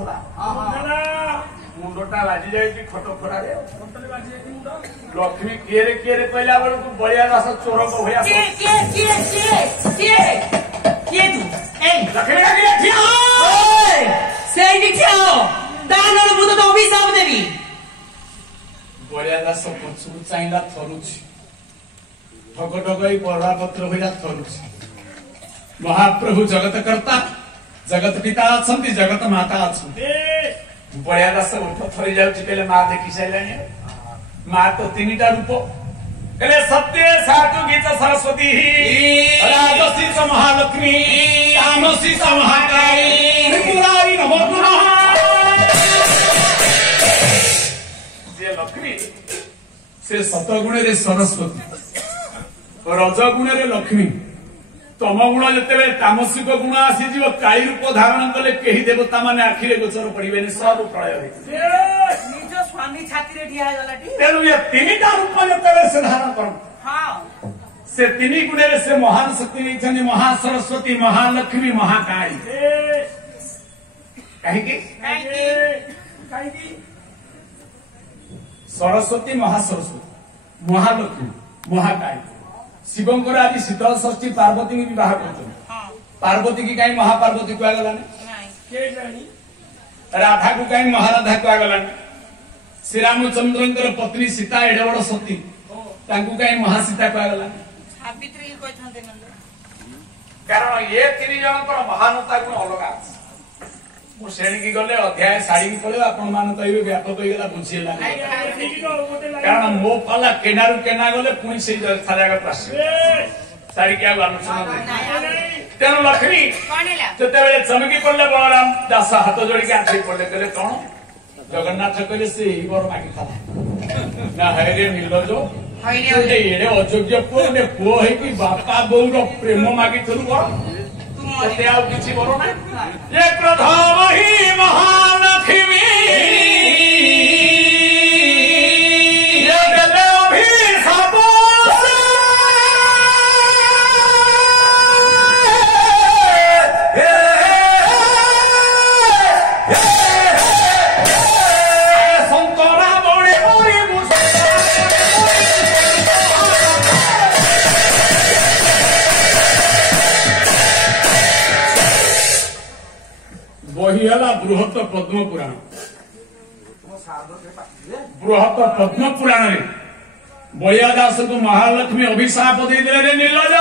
बुलुथला मुंडटा बाजी जाई खट खड़ारे लक्ष्मी किए कहला बेलू बलिया दास चोर को भैया बलिया दास पछू चाहिला थरुछि ठग ठगई बड़ा पत्र भैया थरुछि महाप्रभु जगत कर्ता जगत पिता अछंती जगत माता अछंती बलिया दास उठ थरी जाउछि कहले मां देखि साइलानी मां तो तीनटा रूप कहले सत्य साधु गीत सरस्वती राजसी च महालक्ष्मी तामसी च महाकाली त्रिपुरारी नमो नमः जे लक्ष्मी से सतगुण रे सरस्वती रजगुण रे लक्ष्मी तम गुण जिते तामसिक गुण आसीज काली रूप धारण कले कही देवता माने आखिरे गोचर पड़े सब प्रलय तेणु ये तीनटा रूप जिते से धारण कर से तीन गुण से महान शक्ति नहीं महासरस्वती महालक्ष्मी महाकाली कहीं सरस्वती महासरस्वती महालक्ष्मी महाकाली शिवंकर आज शीतल षष्ठी पार्वती की विवाह कर पार्वती की कहीं महापार्वती कहगलानी राधा को कहीं महाराधा कहगलानी श्रीरामचंद्र पत्नी सीता एडे बड़ सती कहीं महासीता कहगलानी कारण ये तीन जन महानता गुण अलग श्रेणी गले अध्याय साड़ी पड़े आपण मान कहे व्यापक होगा बुझीला कारण मो पाला केनारू केना गले पुणी से जगत साड़ी क्या आलोचना तेणु लक्ष्मी जिते चमकी पड़े बलराम दास हाथ जोड़ी आठे पड़े कहले कौन जगन्नाथ कहले से बर मागी था ना हरे नीलज एडे अयोग्य पुओ पुओ है बापा बोर प्रेम मागी थलु बड़ किसी बरो ना ये प्रथम ही महालक्ष्मी बृहत पद्म पुराण बृहत पद्म पुराण रे बलिया दास को महालक्ष्मी अभिशाप दे देले निर्लज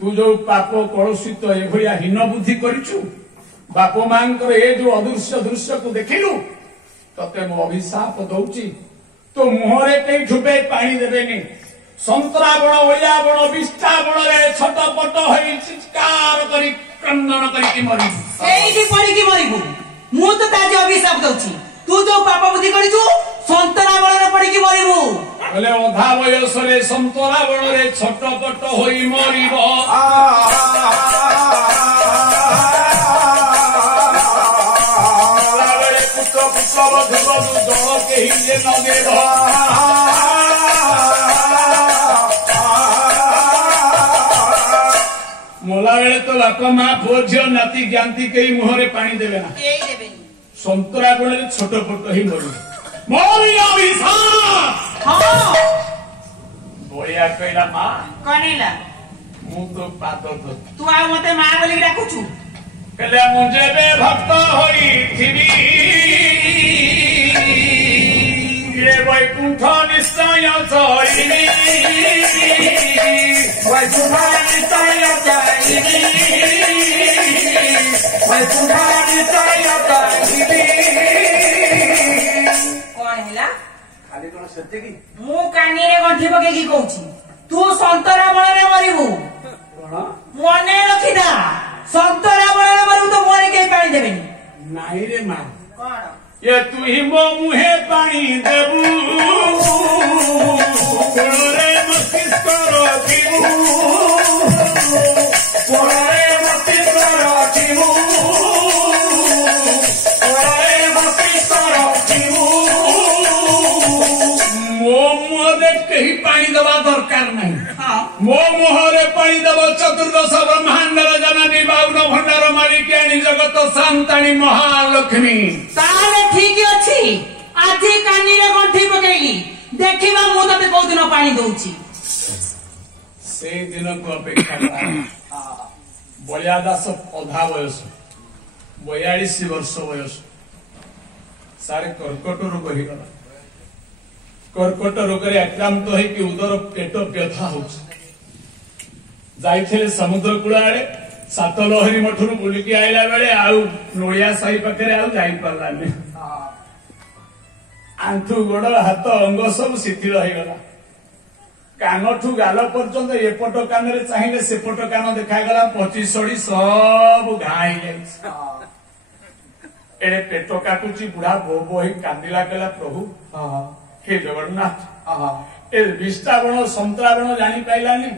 तू जो पाप कलुषित एभलिया हीन बुद्धि करिछु बाप मांकर ए जो अदृश्य दृश्य को देखिलु तते मो अभिशाप दउची तो मुहरे कई ठुपे पानी देबेनी संतरा बण ओया बण विष्टा बण रे छटपट होई चित्कार करी क्रंदन करके मरिबू सेठी पड़ी मरिबू मु तो ताजे अभिशाप दउची तू जो पाप बुद्धि करिछु संतरा बण रे पड़ी मरिबू बोले अधा बयस रे संतरा बण रे छटपट होई मरिबो लाले पुत्र पुत्र बधु बधु दो केहि जे न देबो मोला बेले तो बापा माँ पुओ झील नाती ज्ञाती कई मुहरे पानी देवे ना संतरा गुण छोट फोट ही मरु बलिया कहला माँ कनेला मु तो पाद तू आ मते माँ बोली डाकुछु कहले मु जेबे भक्त होई थिबी ये वैकुंठ निश्चय चलिबी वैकुंठ निश्चय चलिबी वैकुंठ निश्चय चलिबी कोन हैला खाली कोन सत्य की मु कानी रे गंठी पके की कहूची तू संतरा बण रे मरिबू कोन मने रखिदा संतरा बण रे मरिबू तो मोरे के पानी देबेनी नाही रे मां कोन ये तू ही मो मुहे पानी देबू कोरे मस्तिष्क रखिबू कोरे मस्तिष्क रखिबू कोरे मस्तिष्क रखिबू मो मुहे कहीं पानी दबा दरकार नहीं मो मुहरे पानी दब चतुर्दश ब्रह्मांड जननी बाउन भंडार मारी କରିକି ଆଣି ଜଗତ ସାନ୍ତାଣୀ ମହାଲକ୍ଷ୍ମୀ। ତାହେଲେ ଠିକ ଅଛି, ଆଜି କାନିରେ ଗଣ୍ଠି ପକେଇଲି, ଦେଖିବା ମୁଁ ତତେ କୋଉ ଦିନ ପାଣି ଦଉଛି। ସେଇ ଦିନକୁ ଅପେକ୍ଷା କରା। ବଳିଆ ଦାସ ଅଧା ବୟସ, 42 ବର୍ଷ ବୟସ, ସାରେ କର୍କଟ ରୋଗ ହେଇଗଲା। କର୍କଟ ରୋଗରେ ଆକ୍ରାନ୍ତ ହେଇକି ଉଦର ପେଟ ବ୍ୟଥା ହଉଛି। ଯାଇଥିଲେ ସମୁଦ୍ର କୂଳ ଆଡେ, ସାତଲହରୀ ମଠରୁ ବୁଲିକି ଆଇଲା ବେଳେ ଆଉ ନୋଳିଆ ସାହି ପାଖରେ ଆଉ ଯାଇପାରିଲାନି। ଆଣ୍ଠୁ ଗୋଡ ହାତ ଅଙ୍ଗ ସବୁ ଶିଥିଳ ହେଇଗଲା। କାନଠୁ ଗାଲ ପର୍ଯ୍ୟନ୍ତ ଏପଟ କାନରେ ଚାହିଁଲେ ସେପଟ କାନ ଦେଖାଗଲା, ପଚି ସଢି ସବୁ ଘା ହେଇଯାଇଛି। ଏଣେ ପେଟ କାଟୁଛି। ବୁଢା ବୋ ବୋ ହେଇ କାନ୍ଦିଲା, କହିଲା ପ୍ରଭୁ ହେ ଜଗନ୍ନାଥ, ଏ ବିଷ୍ଟାବଣ ସନ୍ତ୍ରାବଣ ଜାଣିପାରିଲାନି।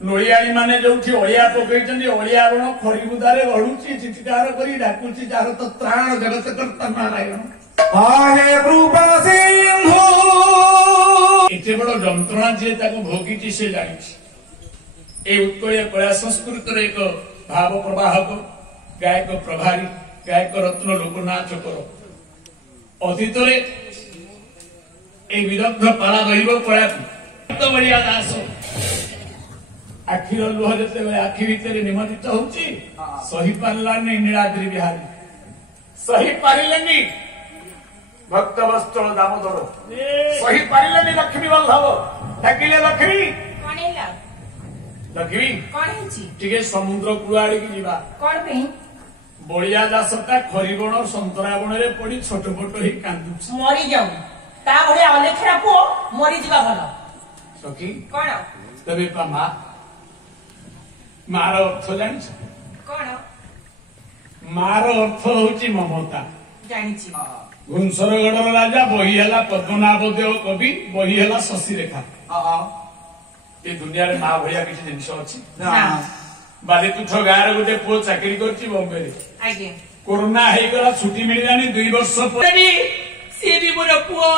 ନୋଳିଆଣୀ ମାନେ ଯୋଉଠି ଅଳିଆ ପକେଇଛନ୍ତି, ଅଳିଆ ବଣ ଖରିବୁଦାରେ ଗଢୁଛି, ଚିତ୍କାର କରି ଡାକୁଛି ଯାହାର ତ ତ୍ରାଣ ଜଗତ କର୍ତ୍ତା ନାରାୟଣ। ଏତେ ବଡ ଯନ୍ତ୍ରଣା ଯିଏ ତାକୁ ଭୋଗିଛି ସେ ଜାଣିଛି। এই উৎকলীয় কলা সংস্কৃতির এক ভাব প্রবাহক গায়ক প্রভারী গায়ক রত্ন লোকনাথ কর অতীতরে এই বিদগ্ধ পালা দৈব কলা বড়িয়া দাস আখির লুহ যেতে আখি ভিতরে নিমজ্জিত হচ্ছে সহি পারিলানি নীଳାଦ୍ରି ବିହାରୀ ସହି ପାରିଲେନି ଭକ୍ତ ବତ୍ସଳ ଦାମୋଦର ସହି ପାରିଲେନି ଲକ୍ଷ୍ମୀ ବଲ୍ଲଭ ଡାକିଲେ ଲକ୍ଷ୍ମୀ ଲକ୍ଷ୍ମୀ ଟିକେ ସମୁଦ୍ର କୂଳ ଆଡିକି ଯିବା ବଳିଆ ଦାସଟା ଖରିବଣ ସନ୍ତରା ବଣରେ ପଡି ଛୋଟ ପଟ ହେଇ କାନ୍ଦୁଛି ମରିଯାଉ ତା ଭଳିଆ ଅଲେଖରା ପୁଅ ମରିଯିବା ଭଲ ସଖୀ କଣ ତେବେ ମା ମାର ଅର୍ଥ ଜାଣିଛ କଣ ମାର ଅର୍ଥ ହଉଛି ମମତା ଜାଣିଛି ଘୁଂସରଗଡର ରାଜା ବହି ହେଲା ପଦ୍ମନାଭ ଦେବ କବି ବହି ହେଲା ଶଶିରେଖା ଏ ଦୁନିଆରେ ମା ଭଳିଆ କିଛି ଜିନିଷ ଅଛି ବାଲିତୁଠ ଗାଁରେ ଗୋଟେ ପୁଅ ଚାକିରି କରିଛି ବମ୍ବେରେ କୋରୋନା ହେଇଗଲା ଛୁଟି ମିଳିଲାନି 2 ବର୍ଷ ପରେ ସିଏ ବି ମୋର ପୁଅ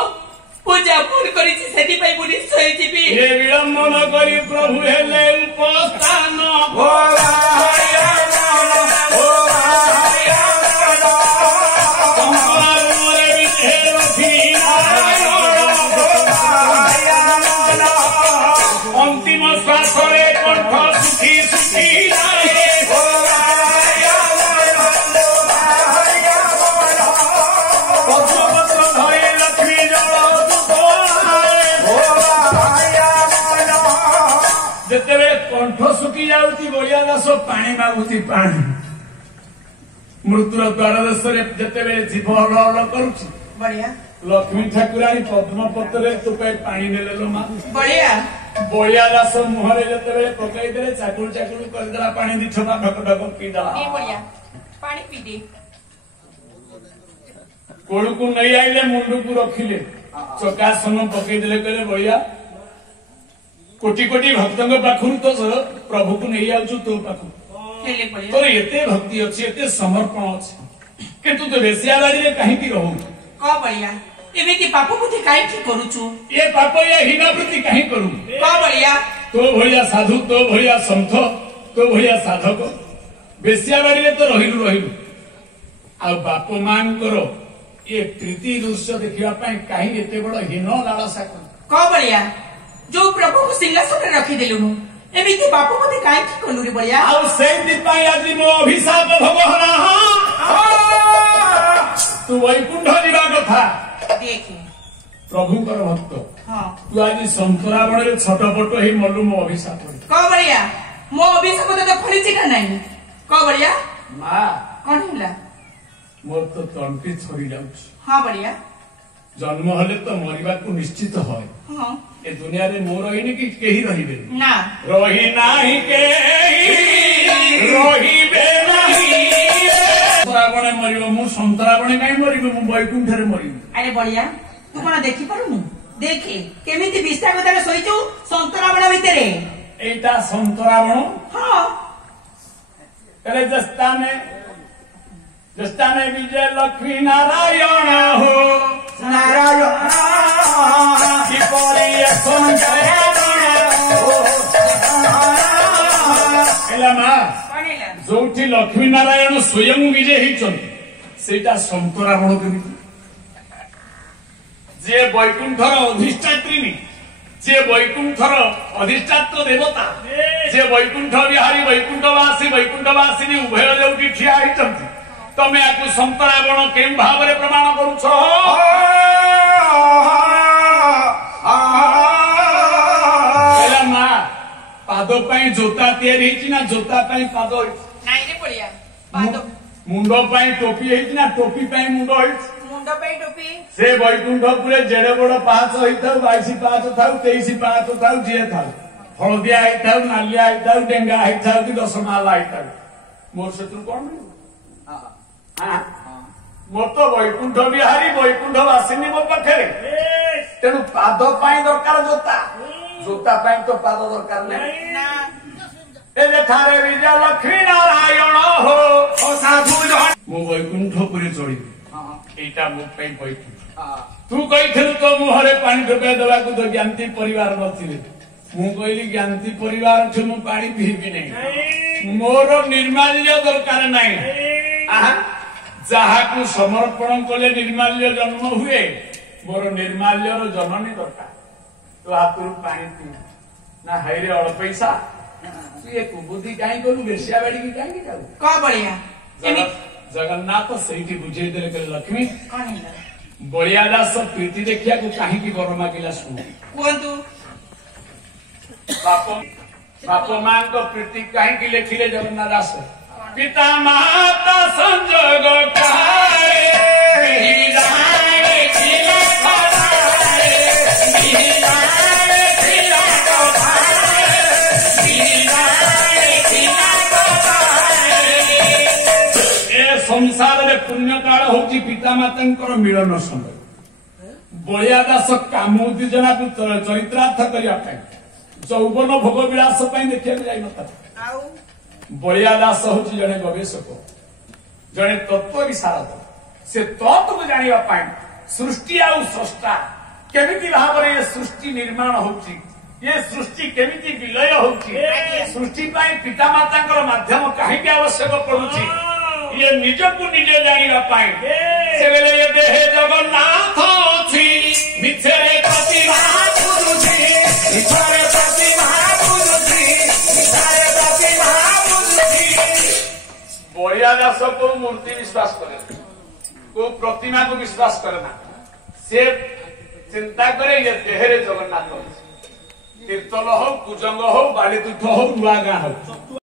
ପୂଜା ଭୁଲ କରିଛି ସେଥିପାଇଁ ମୁଁ ନିଶ୍ଚୟ ଯିବି ଏ ବିଳମ୍ବନ କରି ପ୍ରଭୁ ହେଲେ ଉପସ୍ଥାନ ଅନ୍ତିମ ଶ୍ୱାସରେ କଣ୍ଠ ଶୁଖି ଶୁଖି ପଦ୍ମପତ୍ର ଧରି ଲକ୍ଷ୍ମୀ ଜଳ ଯେତେବେଳେ କଣ୍ଠ ଶୁଖି ଯାଉଛି ବଳିଆ ଦାସ ପାଣି ମାଗୁଛି ପାଣି ମୃତ୍ୟୁର ଦ୍ୱାର ଦେଶରେ ଯେତେବେଳେ ଜୀବ ହଲ ହଲ କରୁଛି ବଢିଆ ଲକ୍ଷ୍ମୀ ଠାକୁରାଣୀ ପଦ୍ମପତ୍ରରେ ତୋପେ ପାଣି ନେଲେ ଲୋ ମା ବଢିଆ ବଳିଆ ଦାସ ମୁହଁରେ ଯେତେବେଳେ ପକେଇଦେଲେ ଚାକୁଳ ଚାକୁଳ କରିଦେଲା ପାଣି ଦି ଠୋପା ଢକ ଢକ ପିଇଦେଲା ପାଣି ପିଇଦେ କୋଳକୁ ନେଇ ଆଇଲେ ମୁଣ୍ଡକୁ ରଖିଲେ ଚକାସନ ପକେଇଦେଲେ କହିଲେ ବଳିଆ କୋଟି କୋଟି ଭକ୍ତଙ୍କ ପାଖରୁ ତ ପ୍ରଭୁକୁ ନେଇ ଯାଉଛୁ ତୋ ପାଖକୁ ତୋର ଏତେ ଭକ୍ତି ଅଛି ଏତେ ସମର୍ପଣ ଅଛି କିନ୍ତୁ ତୁ ବେଶିଆ ବାଡିରେ କାହିଁକି ରହୁଛୁ କଣ ବଳିଆ ଏମିତି ପାପ ବୁଦ୍ଧି କାହିଁକି କରୁଛୁ ଏ ପାପ ଏ ହୀନବୃତ୍ତି କାହିଁ କରୁ କଣ ବଳିଆ ତୋ ଭଳିଆ ସାଧୁ ତୋ ଭଳିଆ ସନ୍ଥ ତୋ ଭଳିଆ ସାଧକ ବେଶିଆ ବାଡିରେ ତ ରହିଲୁ ଆଉ ବାପ ମାଙ୍କର ଏ ପ୍ରୀତି ଦୃଶ୍ୟ ଦେଖିବା ପାଇଁ କାହିଁ ଏତେ ବଡ ହୀନ ଲାଳସା କରୁ କଣ ବଳିଆ ଯୋଉ ପ୍ରଭୁକୁ ସିଂହାସନରେ ରଖିଦେଲୁନୁ ଏମିତି ପାପ ବୁଦ୍ଧି କାହିଁକି କଲୁ ରେ ବଳିଆ ଆଉ ସେଇଥିପାଇଁ ଆଜି ମୋ ଅଭିଶାପ ଭୋଗ ହେଲା ତୁ ବୈକୁଣ୍ଠ ଯିବା କଥା ଦେଖେ ପ୍ରଭୁଙ୍କର ଭକ୍ତ ତୁ ଆଜି ସନ୍ତରାବଣରେ ଛଟପଟ ହେଇ ମଲୁ ମୋ ଅଭିଶାପ କଣ ବଳିଆ ମୋ ଅଭିଶାପ ତତେ ଫଳିଛି ନା ନାଇଁ କଣ ବଳିଆ ମା କଣ ହେଲା ମୋର ତ ତଣ୍ଟି ଛରି ଯାଉଛି ହଁ ବଳିଆ ଜନ୍ମ ହେଲେ ତ ମରିବାକୁ ନିଶ୍ଚିତ হয় ଏ ଦୁନିଆରେ ମୁଁ ରହିନି କି କେହି ରହିବେ ନା ରହି ନାହିଁ କେହି ରହିବେ ନାହିଁ ସନ୍ତରାବଣେ ମରିବ ମୁଁ ସନ୍ତରାବଣେ କାହିଁ ମରିବି ମୁଁ ବୈକୁଣ୍ଠରେ ମରିବି ଆରେ ବଳିଆ ତୁ କଣ ଦେଖିପାରୁନୁ ଦେଖେ କେମିତି ବିଷ୍ଠାଗତାରେ ଶୋଇଛୁ ସନ୍ତରାବଣ ଭିତରେ ଏଇଟା ସନ୍ତରାବଣ ହଁ ହେଲେ ଜସ୍ତାନେ ବିଜୟ ଲକ୍ଷ୍ମୀ ନାରାୟଣ ହୋ ନାରାୟଣ କିପରି ହେଲା ମା ଯୋଉଠି ଲକ୍ଷ୍ମୀ ନାରାୟଣ ସ୍ୱୟଂ ବିଜେ ହେଇଛନ୍ତି ସେଇଟା ସନ୍ତରାବଣ କେମିତି? ଯେ ବୈକୁଣ୍ଠର ଅଧିଷ୍ଠାତ୍ରୀ, ଯେ ବୈକୁଣ୍ଠର ଅଧିଷ୍ଠାତ୍ର ଦେବତା, ଯେ ବୈକୁଣ୍ଠ ବିହାରୀ ବୈକୁଣ୍ଠବାସିନୀ ଉଭୟ ଯୋଉଠି ଠିଆ ହେଇଛନ୍ତି, ତମେ ଆକୁ ସନ୍ତରାବଣ କେଉଁ ଭାବରେ ପ୍ରମାଣ କରୁଛ? ମା ପାଦ ପାଇଁ ଜୋତା ତିଆରି ହେଇଛି ନା ଜୋତା ପାଇଁ ପାଦ ହେଇଛି? ମୁଣ୍ଡ ପାଇଁ ଟୋପି ହେଇଛି ନା ଟୋପି ପାଇଁ ମୁଣ୍ଡ ହେଇଛି? ସେ ବୈକୁଣ୍ଠପୁରେ ଯେଡେ ବଡ ପାହାଚ ହେଇଥାଉ, 22 ପାହାଚ ଥାଉ, 23 ପାହାଚ ଥାଉ, ଯିଏ ଥାଉ, ହଳଦିଆ ହେଇଥାଉ, ନାଲିଆ ହେଇଥାଉ, ଡେଙ୍ଗା ହେଇଥାଉ କି 10 ମାଲା ହେଇଥାଉ, ମୋର ସେଥିରୁ କଣ ମିଳିବ? ମୋର ତ ବୈକୁଣ୍ଠ ବିହାରୀ ବୈକୁଣ୍ଠବାସିନୀ ମୋ ପାଖରେ। ତେଣୁ ପାଦ ପାଇଁ ଦରକାର ଜୋତା, ଜୋତା ପାଇଁ ତ ପାଦ ଦରକାର ନାହିଁ। ଏଠାରେ ବିଜୟ ଲକ୍ଷ୍ମୀ ନାରାୟଣ ହୋ ସାଧୁ ମୁଁ ବୈକୁଣ୍ଠପୁରୀ ଚଳିବି, ଏଇଟା ମୋ ପାଇଁ ବୈକୁଣ୍ଠ। ତୁ କହିଥିଲୁ ତୋ ମୁହଁରେ ପାଣି ଠୋପେ ଦେବାକୁ ତ ଜ୍ଞାନୀ ପରିବାର ନଥିଲେ। ମୁଁ କହିଲି ଜ୍ଞାନୀ ପରିବାରଠୁ ମୁଁ ପାଣି ପିଇବି ନାହିଁ, ମୋର ନିର୍ମାଲ୍ୟ ଦରକାର ନାହିଁ। ଯାହାକୁ ସମର୍ପଣ କଲେ ନିର୍ମାଲ୍ୟ ଜନ୍ମ ହୁଏ, ମୋର ନିର୍ମାଲ୍ୟର ଜନନୀ ଦରକାର। ତୋ ହାତରୁ ପାଣି ପିଇ ନା ହାଇରେ ଅଳ୍ପ ପଇସା ବୁଦ୍ଧି କାହିଁ କଲୁ? ବେଶିଆ ବାଡିକି କାହିଁକି ଯାଉ? କଣ ବଳିଆ ଜଗନ୍ନାଥ ସେଇଠି ବୁଝେଇଦେଲେ, କହିଲେ ଲକ୍ଷ୍ମୀ ବଳିଆ ଦାସ ପ୍ରୀତି ଦେଖିବାକୁ କାହିଁକି ବର ମାଗିଲା ଶୁଣ। କୁହନ୍ତୁ। ବାପ ମାଙ୍କ ପ୍ରୀତି କାହିଁକି ଲେଖିଲେ ଜଗନ୍ନାଥ ଦାସ? ପିତା ମାତା ସଂଯୋଗ ସଂସାରରେ ପୁଣ୍ୟ କାଳ ହଉଛି ପିତାମାତାଙ୍କର ମିଳନ ସମୟ। ବଳିଆ ଦାସ କାମ ଉତ୍ତେଜନାକୁ ଚରିତ୍ରାର୍ଥ କରିବା ପାଇଁ, ଯୌବନ ଭୋଗ ବିଳାସ ପାଇଁ ଦେଖିବାକୁ ଯାଇନଥିଲା। ବଳିଆ ଦାସ ହଉଛି ଜଣେ ଗବେଷକ, ଜଣେ ତତ୍ତ୍ୱ ବିଶାରଦ। ସେ ତତ୍ତ୍ୱକୁ ଜାଣିବା ପାଇଁ ସୃଷ୍ଟି ଆଉ ସ୍ରଷ୍ଟା କେମିତି ଭାବରେ ଏ ସୃଷ୍ଟି ନିର୍ମାଣ ହଉଛି, ଏ ସୃଷ୍ଟି କେମିତି ବିଲୟ ହଉଛି, ସୃଷ୍ଟି ପାଇଁ ପିତାମାତାଙ୍କର ମାଧ୍ୟମ କାହିଁକି ଆବଶ୍ୟକ ପଡୁଛି, ଇଏ ନିଜକୁ ନିଜେ ଜାଣିବା ପାଇଁ ସେବେଳେ ଏ ଦେହେ ଜଗନ୍ନାଥ ଅଛି, ମିଛରେ ପ୍ରତିଭା ବୁଝୁଛି, ମିଛରେ ପ୍ରତିଭା ବୁଝୁଛି, ମିଛରେ ପ୍ରତିଭା ବୁଝୁଛି। ବଳିଆ ଦାସ କୋଉ ମୂର୍ତ୍ତି ବିଶ୍ୱାସ କରେ, କୋଉ ପ୍ରତିମାକୁ ବିଶ୍ୱାସ କରେ ନା। ସେ ଚିନ୍ତା କରେ ଏ ଦେହରେ ଜଗନ୍ନାଥ ଅଛି। ତୀର୍ତ୍ତନ ହଉ, କୁଜଙ୍ଗ ହଉ, ବାଳିତୀର୍ଥ ହଉ, ନୂଆ ଗାଁ ହଉ,